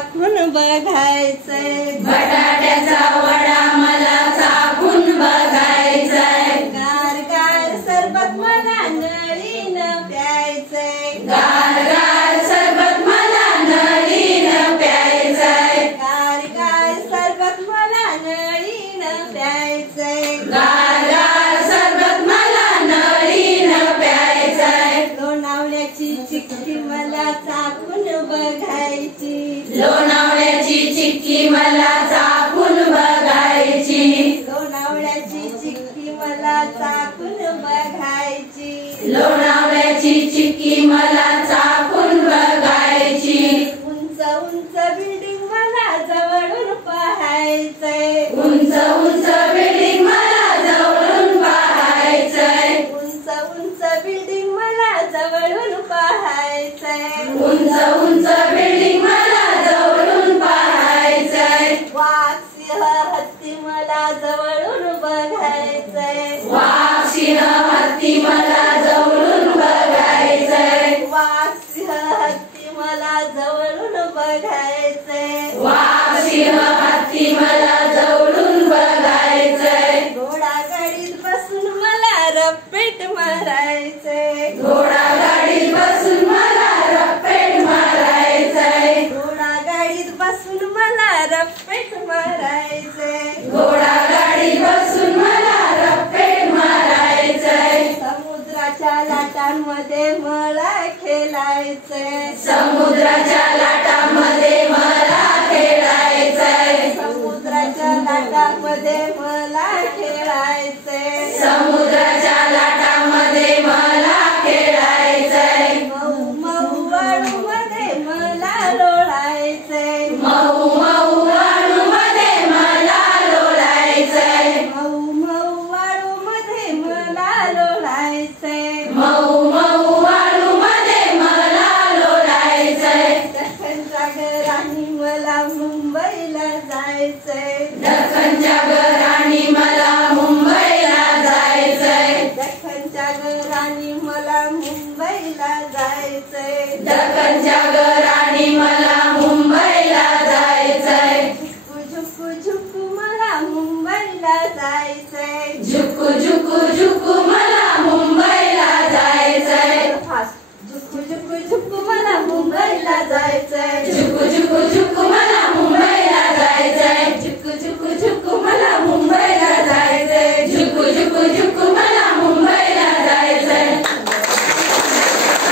चाखून बघायचंय, बटाट्याचा वडा मला चाखून बघायचाय, गार गार सरबत मला नळीनं प्यायचंय, गार गार सरबत मला नळीनं प्यायचंय, गार गार सरबत मला नळीनं प्यायचंय, गार गार सरबत मला नळीनं प्यायचंय, लोणावळ्याची चिक्की मला चाखून बघायची, लोणावळ्याची चिक्की मला चाखून बघायची, लोणावळ्याची चिक्की मला चाखून बघायची, लोणावळ्याची चिक्की मला चाखून बघायची, उंच उंच बिल्डिंग मला जवळून पाहायचंय, उंच उंच बिल्डिंग मला जवळून पाहायचंय, उंच उंच बिल्डिंग मला जवळून पाहायचंय, उंच उंच बिल्डिंग मला जवळून पाहायचंय, वाघ सिंह हत्ती मला जवळून बघायचंय, वाघ सिंह हत्ती मला जवळून बघायचंय, वाघ सिंह हत्ती मला जवळून बघायचंय, वाघ सिंह हत्ती मला जवळून बघायचंय, घोडागाडीत बसून मला रप्पेट मारायचंय, घोडागाडीत बसून मला रप्पेट मारायचंय, घोडागाडीत बसून मला रप्पेट मारायचंय, घोडागाडीत बसून मला रप्पेट मारायचंय, समुद्राच्या लाटांमध्ये मला खेळायचंय, समुद्राच्या लाटांमध्ये मला खेळायचंय, समुद्राच्या लाटांमध्ये मला खेळायचंय, समुद्राच्या लाटांमध्ये मला खेळायचंय, मऊ मऊ वाळूमध्ये मला लोळायचंय, मऊ मऊ वाळूमध्ये मला लोळायचंय, मऊ मऊ वाळूमध्ये मला लोळायचंय, मऊ मऊ वाळूमध्ये मला लोळायचंय, दख्खनच्या घरांनी मला मुंबईला जायचंय, दख्खनच्या घराणी मला मुंबईला जायचंय, दख्खनच्या घरांनी मला मुंबईला जायचंय, दख्खनच्या घराणी मला मुंबईला जायचंय, झुकू झुकू झुकू मला मुंबईला जायचंय,